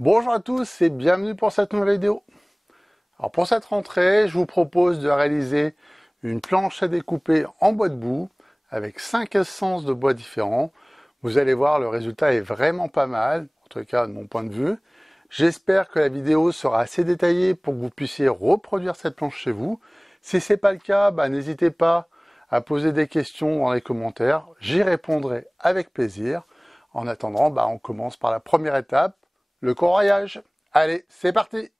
Bonjour à tous et bienvenue pour cette nouvelle vidéo. Alors pour cette rentrée, je vous propose de réaliser une planche à découper en bois de boue avec 5 essences de bois différents. Vous allez voir, le résultat est vraiment pas mal, en tout cas de mon point de vue. J'espère que la vidéo sera assez détaillée pour que vous puissiez reproduire cette planche chez vous. Si ce n'est pas le cas, n'hésitez pas à poser des questions dans les commentaires. J'y répondrai avec plaisir. En attendant, on commence par la première étape, le coloriage. Allez, c'est parti!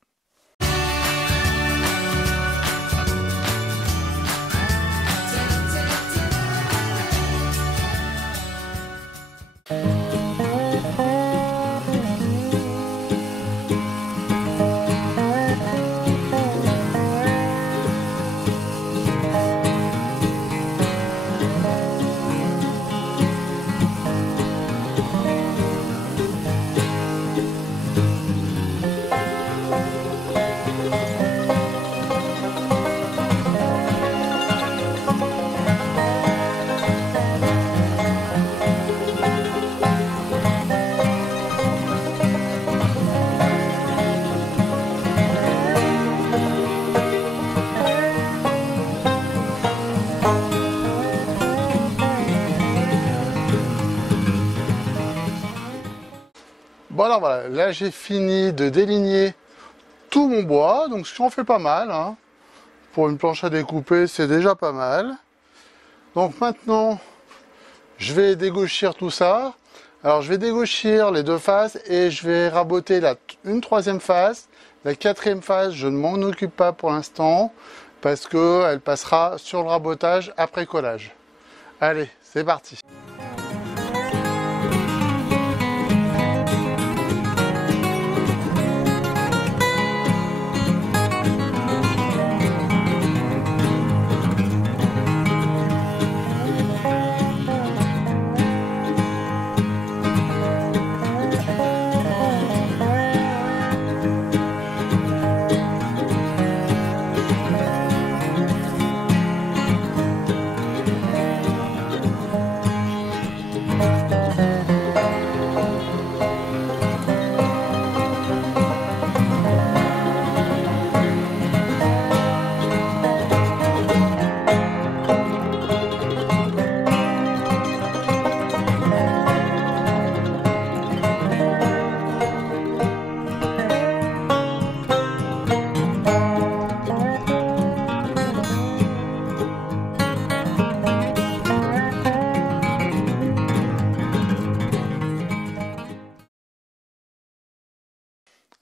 Bon alors voilà, là j'ai fini de déligner tout mon bois, donc ce qui en fait pas mal, hein. Pour une planche à découper, c'est déjà pas mal. Donc maintenant, je vais dégauchir tout ça. Alors je vais dégauchir les deux faces et je vais raboter une troisième face. La quatrième face, je ne m'en occupe pas pour l'instant parce qu'elle passera sur le rabotage après collage. Allez, c'est parti.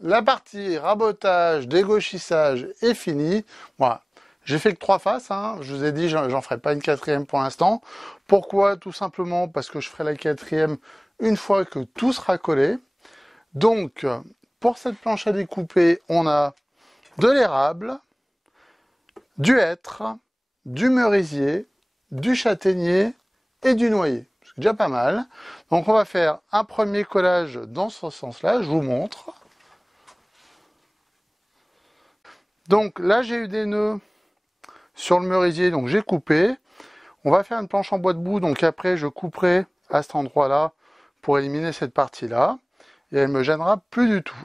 La partie rabotage, dégauchissage est finie. Voilà. J'ai fait que 3 faces, hein. Je vous ai dit, j'en ferai pas une quatrième pour l'instant. Pourquoi? Tout simplement parce que je ferai la quatrième une fois que tout sera collé. Donc, pour cette planche à découper, on a de l'érable, du hêtre, du merisier, du châtaignier et du noyer. C'est déjà pas mal. Donc, on va faire un premier collage dans ce sens-là. Je vous montre. Donc là, j'ai eu des nœuds sur le merisier, donc j'ai coupé. On va faire une planche en bois de boue, donc après, je couperai à cet endroit-là pour éliminer cette partie-là. Et elle ne me gênera plus du tout.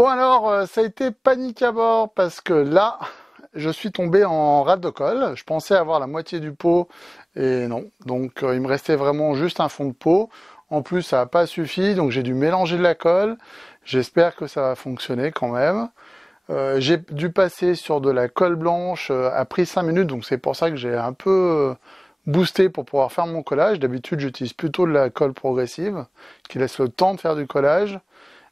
Bon alors, ça a été panique à bord parce que là, je suis tombé en rate de colle. Je pensais avoir la moitié du pot et non. Donc il me restait vraiment juste un fond de pot. En plus, ça n'a pas suffi, donc j'ai dû mélanger de la colle. J'espère que ça va fonctionner quand même. J'ai dû passer sur de la colle blanche, a pris 5 minutes, donc c'est pour ça que j'ai un peu boosté pour pouvoir faire mon collage. D'habitude, j'utilise plutôt de la colle progressive, qui laisse le temps de faire du collage.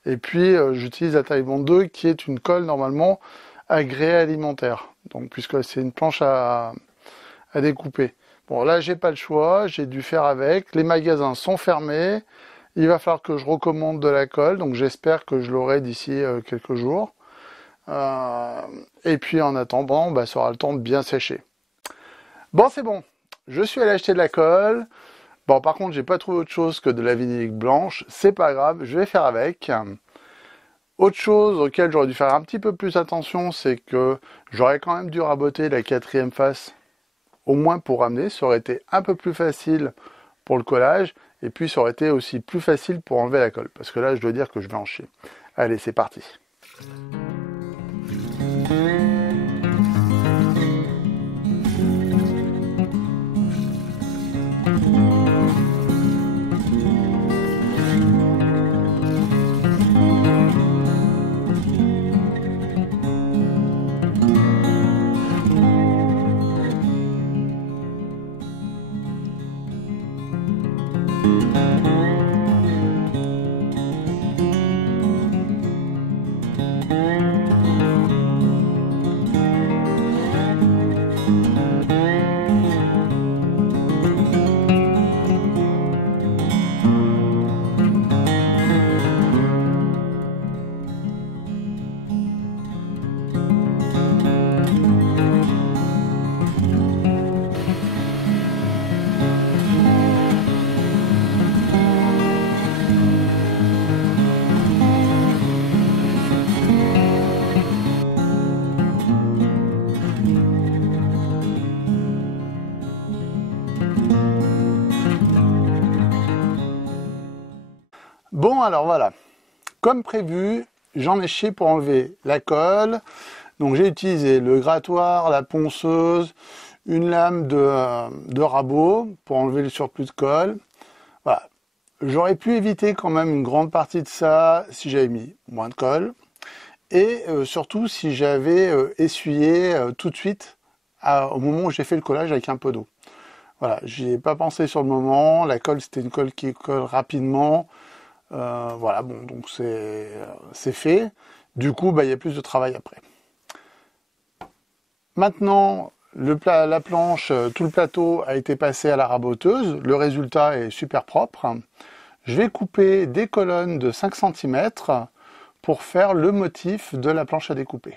Et puis, j'utilise la Taillebond 2, qui est une colle normalement agréée alimentaire. Donc, puisque c'est une planche à découper. Bon, là, j'ai pas le choix, j'ai dû faire avec. Les magasins sont fermés. Il va falloir que je recommande de la colle, donc j'espère que je l'aurai d'ici quelques jours. Et puis en attendant, ça aura le temps de bien sécher. Bon, c'est bon. Je suis allé acheter de la colle. Bon, par contre, j'ai pas trouvé autre chose que de la vinyle blanche. C'est pas grave, je vais faire avec. Autre chose auquel j'aurais dû faire un petit peu plus attention, c'est que j'aurais quand même dû raboter la 4e face, au moins pour ramener. Ça aurait été un peu plus facile pour le collage. Et puis, ça aurait été aussi plus facile pour enlever la colle. Parce que là, je dois dire que je vais en chier. Allez, c'est parti. Bon, alors voilà, comme prévu, j'en ai chié pour enlever la colle. Donc j'ai utilisé le grattoir, la ponceuse, une lame de rabot pour enlever le surplus de colle. Voilà, j'aurais pu éviter quand même une grande partie de ça si j'avais mis moins de colle. Et surtout si j'avais essuyé tout de suite au moment où j'ai fait le collage avec un peu d'eau. Voilà, j'y ai pas pensé sur le moment, la colle c'était une colle qui colle rapidement. Voilà, bon, donc c'est fait. Du coup, il y a plus de travail après. Maintenant, la planche, tout le plateau a été passé à la raboteuse. Le résultat est super propre. Je vais couper des colonnes de 5 cm pour faire le motif de la planche à découper.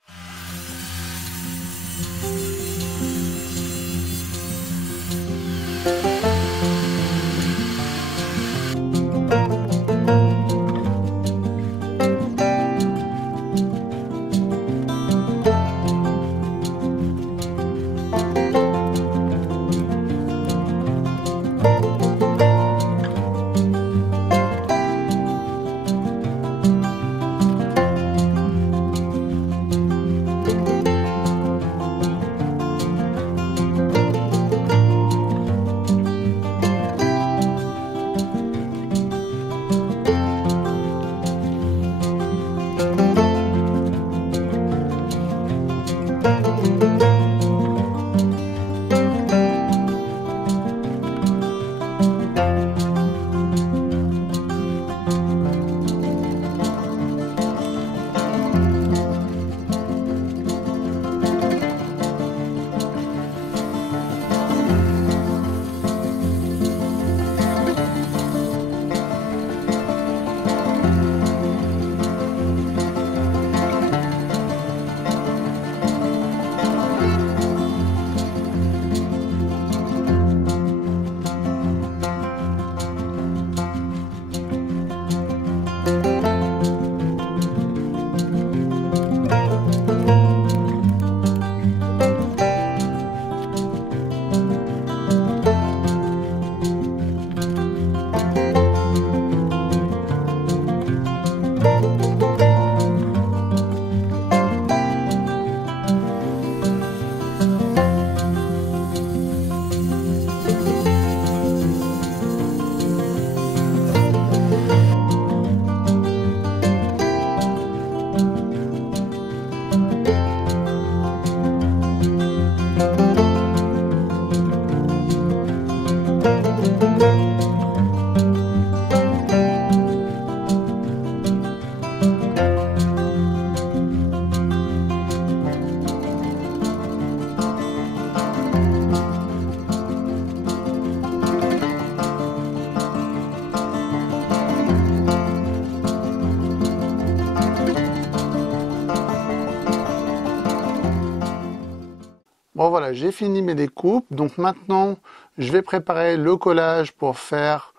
Voilà, j'ai fini mes découpes. Donc maintenant, je vais préparer le collage pour faire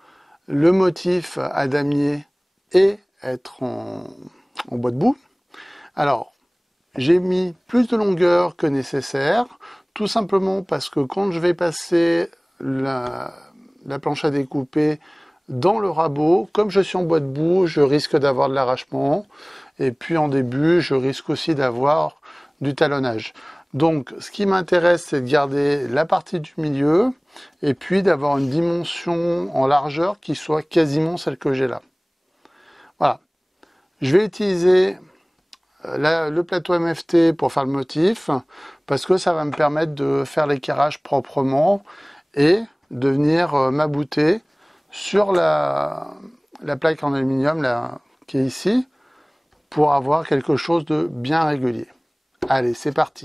le motif à damier et être en bois de boue. Alors, j'ai mis plus de longueur que nécessaire, tout simplement parce que quand je vais passer la planche à découper dans le rabot, comme je suis en bois de boue, je risque d'avoir de l'arrachement. Et puis en début, je risque aussi d'avoir du talonnage. Donc, ce qui m'intéresse, c'est de garder la partie du milieu et puis d'avoir une dimension en largeur qui soit quasiment celle que j'ai là. Voilà. Je vais utiliser le plateau MFT pour faire le motif parce que ça va me permettre de faire l'équerrage proprement et de venir m'abouter sur la plaque en aluminium là, qui est ici pour avoir quelque chose de bien régulier. Allez, c'est parti!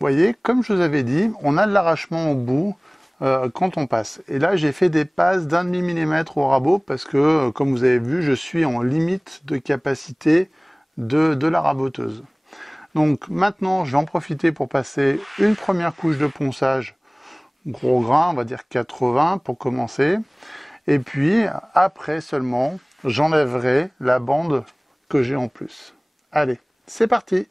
Vous voyez, comme je vous avais dit, on a de l'arrachement au bout quand on passe. Et là, j'ai fait des passes d'1,5 millimètre au rabot parce que, comme vous avez vu, je suis en limite de capacité de la raboteuse. Donc maintenant, je vais en profiter pour passer une première couche de ponçage, gros grain, on va dire 80 pour commencer. Et puis, après seulement, j'enlèverai la bande que j'ai en plus. Allez, c'est parti!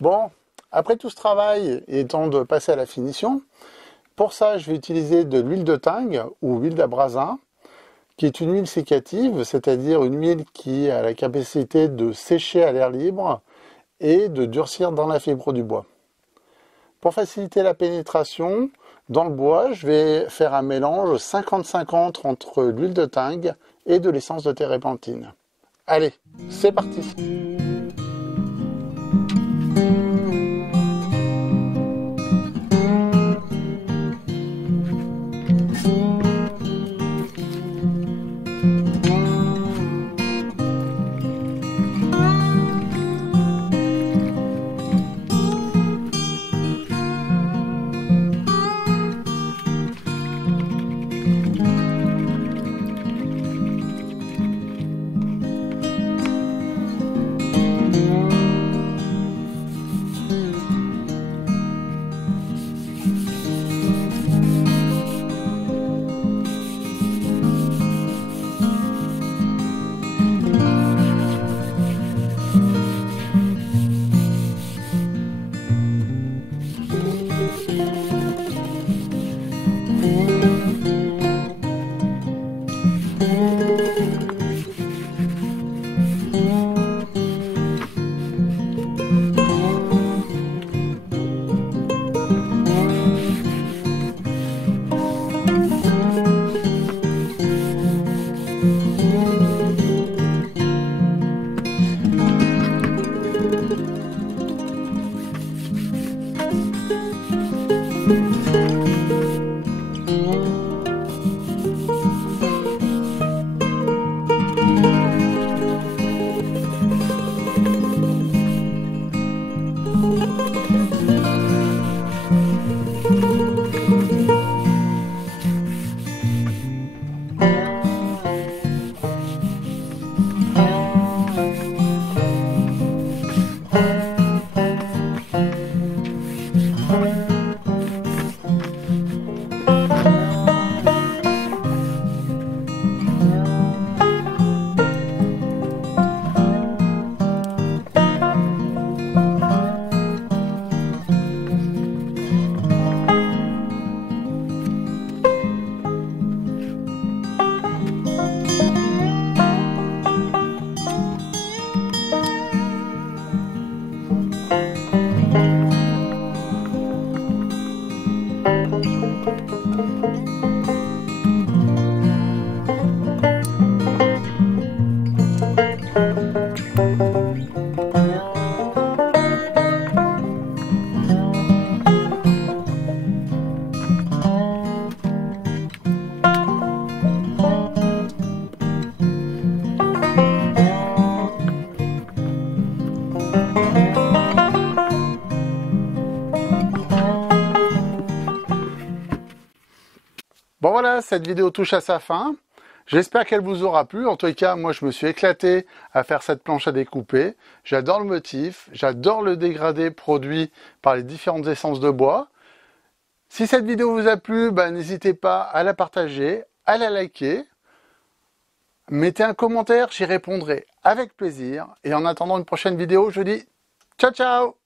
Bon, après tout ce travail, il est temps de passer à la finition. Pour ça, je vais utiliser de l'huile de thym ou huile d'abrasin, qui est une huile sécative, c'est-à-dire une huile qui a la capacité de sécher à l'air libre et de durcir dans la fibre du bois. Pour faciliter la pénétration dans le bois, je vais faire un mélange 50-50 entre l'huile de thym et de l'essence de térébenthine. Allez, c'est parti! Bon voilà, cette vidéo touche à sa fin. J'espère qu'elle vous aura plu. En tout cas, moi je me suis éclaté à faire cette planche à découper. J'adore le motif, j'adore le dégradé produit par les différentes essences de bois. Si cette vidéo vous a plu, n'hésitez pas à la partager, à la liker. Mettez un commentaire, j'y répondrai avec plaisir. Et en attendant une prochaine vidéo, je vous dis ciao ciao!